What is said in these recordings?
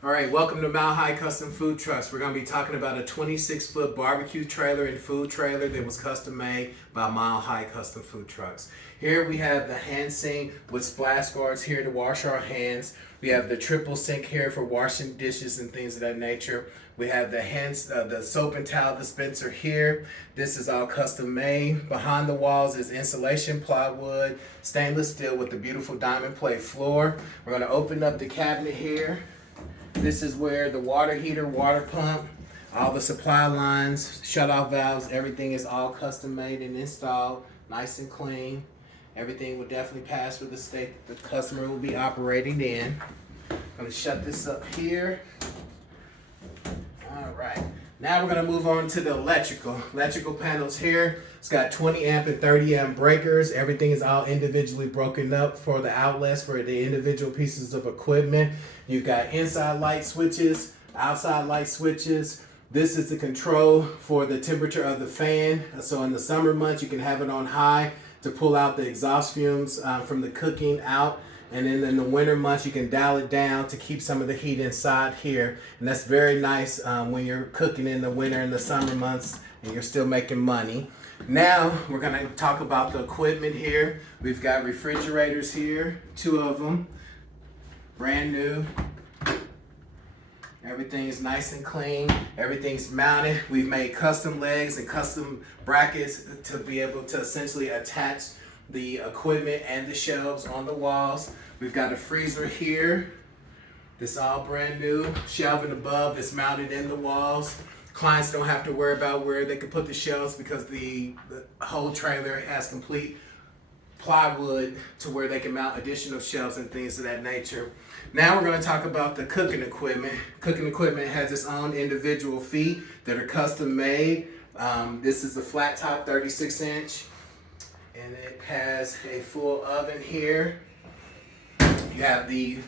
All right, welcome to Mile High Custom Food Trucks. We're going to be talking about a 26-foot barbecue trailer and food trailer that was custom made by Mile High Custom Food Trucks. Here we have the hand sink with splash guards here to wash our hands. We have the triple sink here for washing dishes and things of that nature. We have the soap and towel dispenser here. This is all custom made. Behind the walls is insulation plywood, stainless steel with the beautiful diamond plate floor. We're going to open up the cabinet here. This is where the water heater, water pump, all the supply lines, shut-off valves, everything is all custom made and installed, nice and clean. Everything will definitely pass for the state the customer will be operating in. I'm going to shut this up here. All right. Now we're going to move on to the electrical panels here. It's got 20 amp and 30 amp breakers. Everything is all individually broken up for the outlets for the individual pieces of equipment. You've got inside light switches, outside light switches. This is the control for the temperature of the fan. So in the summer months, you can have it on high to pull out the exhaust fumes from the cooking out. And then in the winter months, you can dial it down to keep some of the heat inside here. And that's very nice when you're cooking in the winter and the summer months and you're still making money. Now, we're going to talk about the equipment here. We've got refrigerators here, 2 of them, brand new. Everything is nice and clean. Everything's mounted. We've made custom legs and custom brackets to be able to essentially attach the equipment and the shelves on the walls. We've got a freezer here. This is all brand new. Shelving above that's mounted in the walls. Clients don't have to worry about where they can put the shelves because the whole trailer has complete plywood to where they can mount additional shelves and things of that nature. Now we're going to talk about the cooking equipment. Cooking equipment has its own individual feet that are custom made. This is a flat top 36 inch. And it has a full oven here. You have the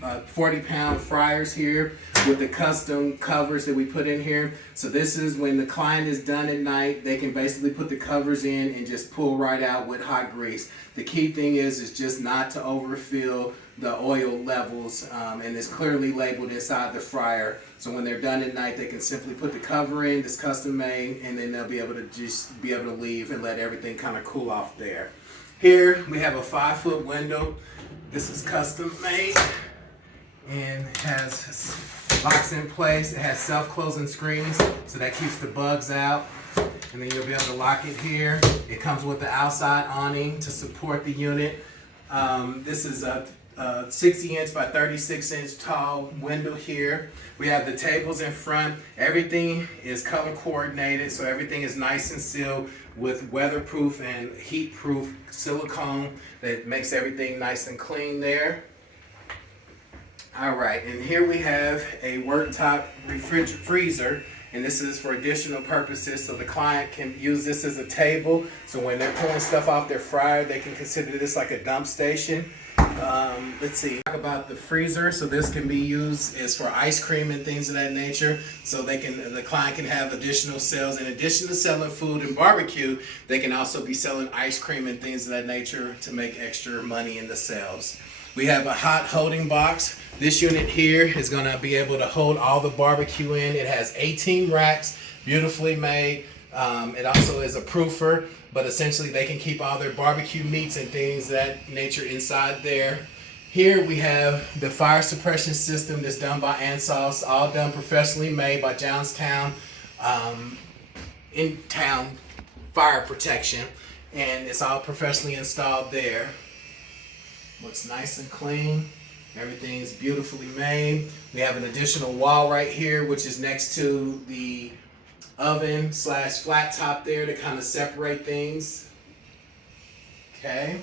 40-pound fryers here with the custom covers that we put in here. So this is when the client is done at night, they can basically put the covers in and just pull right out with hot grease. The key thing is just not to overfill the oil levels, and it's clearly labeled inside the fryer. So when they're done at night, they can simply put the cover in, that's custom made, and then they'll be able to leave and let everything kind of cool off there. Here we have a 5-foot window. This is custom made and has locks in place. It has self-closing screens, so that keeps the bugs out. And then you'll be able to lock it here. It comes with the outside awning to support the unit. This is a 60-inch by 36-inch tall window here. We have the tables in front. Everything is color coordinated, so everything is nice and sealed with weatherproof and heat-proof silicone that makes everything nice and clean there. All right, and here we have a worktop freezer, and this is for additional purposes, so the client can use this as a table. So when they're pulling stuff off their fryer, they can consider this like a dump station. Let's see, talk about the freezer. So this can be used as for ice cream and things of that nature. So the client can have additional sales. In addition to selling food and barbecue, they can also be selling ice cream and things of that nature to make extra money in the sales. We have a hot holding box. This unit here is going to be able to hold all the barbecue in. It has 18 racks, beautifully made. It also is a proofer, but essentially they can keep all their barbecue meats and things of that nature inside there. Here we have the fire suppression system that's done by Ansauce, all done professionally made by Johnstown in-town fire protection, and it's all professionally installed there. Looks nice and clean. Everything is beautifully made. We have an additional wall right here, which is next to the oven / flat top there to kind of separate things. Okay.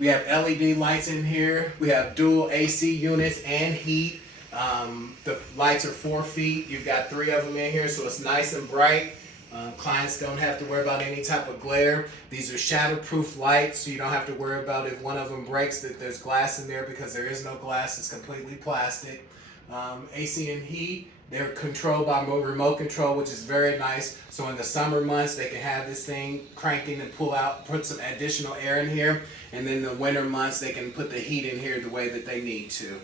We have LED lights in here. We have dual AC units and heat. The lights are 4 feet. You've got 3 of them in here, so it's nice and bright. Clients don't have to worry about any type of glare. These are shadow-proof lights, so you don't have to worry about if one of them breaks that there's glass in there, because there is no glass. It's completely plastic. AC and heat, they're controlled by remote control, which is very nice. So in the summer months, they can have this thing cranking and put some additional air in here. And then the winter months, they can put the heat in here the way that they need to.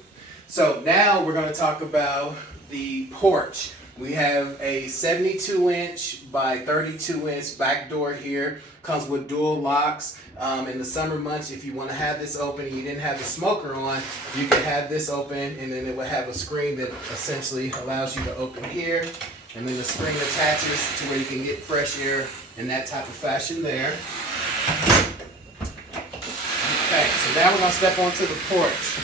So now we're going to talk about the porch. We have a 72-inch by 32-inch back door here. Comes with dual locks. In the summer months, if you want to have this open and you didn't have the smoker on, you can have this open, and then it will have a screen that essentially allows you to open here. And then the screen attaches to where you can get fresh air in that type of fashion there. Okay, so now we're going to step onto the porch.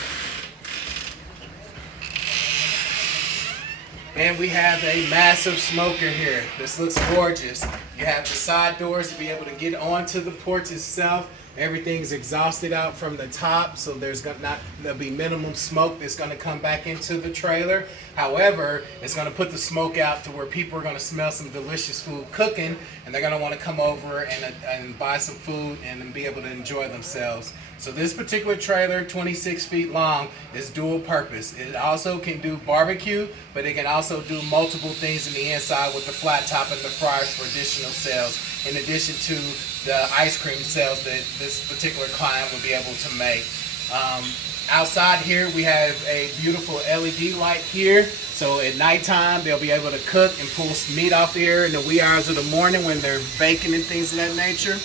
And we have a massive smoker here. This looks gorgeous. You have the side doors to be able to get onto the porch itself. Everything's exhausted out from the top, so there'll be minimum smoke that's going to come back into the trailer. However, it's going to put the smoke out to where people are going to smell some delicious food cooking, and they're going to want to come over and buy some food and be able to enjoy themselves. So this particular trailer, 26 feet long, is dual purpose. It also can do barbecue, but it can also do multiple things in the inside with the flat top and the fryers for additional sales, in addition to the ice cream sales that this particular client will be able to make. Outside here, we have a beautiful LED light here. So at nighttime, they'll be able to cook and pull some meat off here in the wee hours of the morning when they're baking and things of that nature.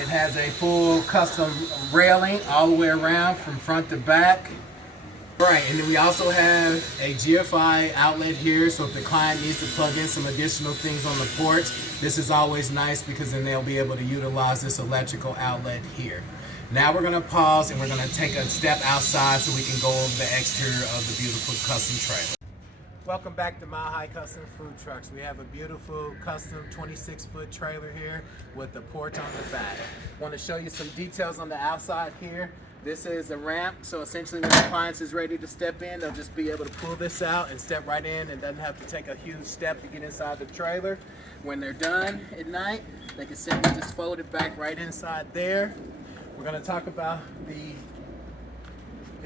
It has a full custom railing all the way around from front to back. Right, and then we also have a GFI outlet here, so if the client needs to plug in some additional things on the porch, this is always nice because then they'll be able to utilize this electrical outlet here. Now we're going to pause and we're going to take a step outside so we can go over the exterior of the beautiful custom trailer. Welcome back to Mile High Custom Food Trucks. We have a beautiful custom 26-foot trailer here with the porch on the back. I want to show you some details on the outside here. This is a ramp, so essentially when the client is ready to step in, they'll just be able to pull this out and step right in and doesn't have to take a huge step to get inside the trailer. When they're done at night, they can simply just fold it back right inside there. We're going to talk about the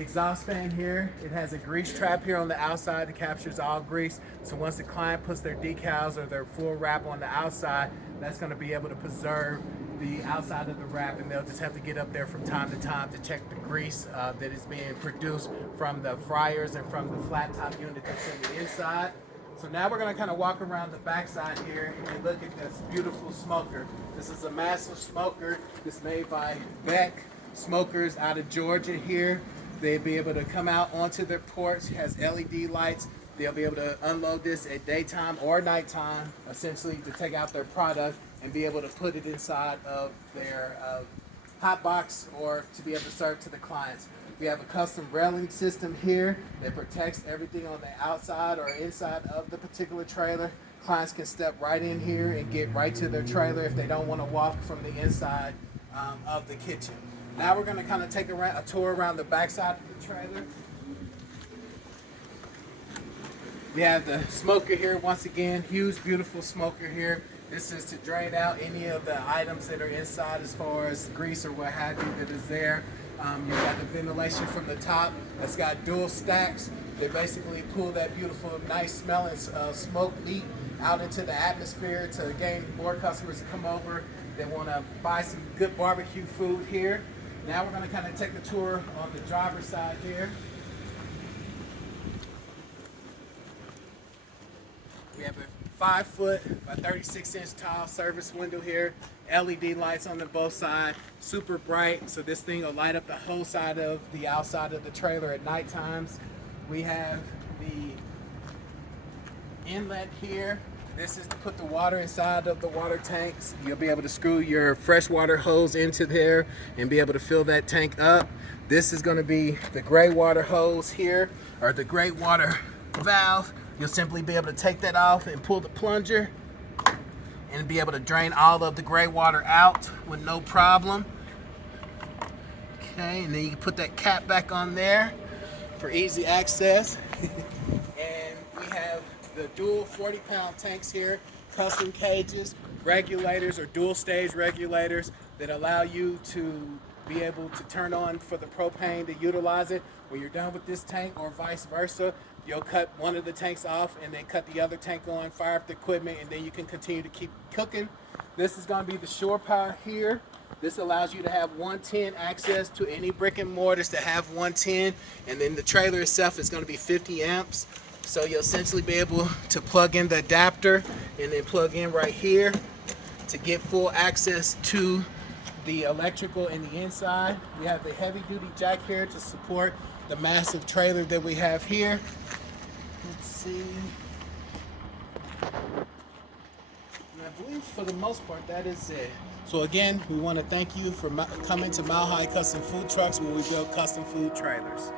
exhaust fan here. It has a grease trap here on the outside that captures all grease. So once the client puts their decals or their full wrap on the outside, that's going to be able to preserve the outside of the wrap, and they'll just have to get up there from time to time to check the grease that is being produced from the fryers and from the flat top unit that's in the inside. So now we're going to kind of walk around the backside here and look at this beautiful smoker. This is a massive smoker that's made by Beck Smokers out of Georgia here. They'll be able to come out onto their porch. It has LED lights. They'll be able to unload this at daytime or nighttime, essentially to take out their product and be able to put it inside of their hot box or to be able to serve to the clients. We have a custom railing system here that protects everything on the outside or inside of the particular trailer. Clients can step right in here and get right to their trailer if they don't want to walk from the inside of the kitchen. Now we're going to kind of take a tour around the backside of the trailer. We have the smoker here once again, huge beautiful smoker here. This is to drain out any of the items that are inside as far as grease or what have you that is there. You've got the ventilation from the top that's got dual stacks. They basically pull that beautiful, nice smelling smoke meat out into the atmosphere to gain more customers to come over. They want to buy some good barbecue food here. Now we're going to kind of take a tour on the driver's side here. We have a 5-foot by 36-inch tall service window here. LED lights on both sides, super bright, so this thing will light up the whole side of the outside of the trailer at night times. We have the inlet here. This is to put the water inside of the water tanks. You'll be able to screw your freshwater hose into there and be able to fill that tank up. This is going to be the gray water hose here, or the gray water valve. You'll simply be able to take that off and pull the plunger and be able to drain all of the gray water out with no problem. Okay, and then you can put that cap back on there for easy access. And we have the dual 40-pound tanks here, custom cages, regulators or dual stage regulators that allow you to be able to turn on for the propane to utilize it. When you're done with this tank or vice versa, you'll cut one of the tanks off and then cut the other tank on, fire up the equipment, and then you can continue to keep cooking. This is going to be the shore power here. This allows you to have 110 access to any brick and mortars that have 110, and then the trailer itself is going to be 50 amps. So you'll essentially be able to plug in the adapter and then plug in right here to get full access to the electrical in the inside. We have the heavy duty jack here to support the massive trailer that we have here. Let's see. And I believe for the most part that is it. So again, we want to thank you for coming to Mile High Custom Food Trucks, where we build custom food trailers.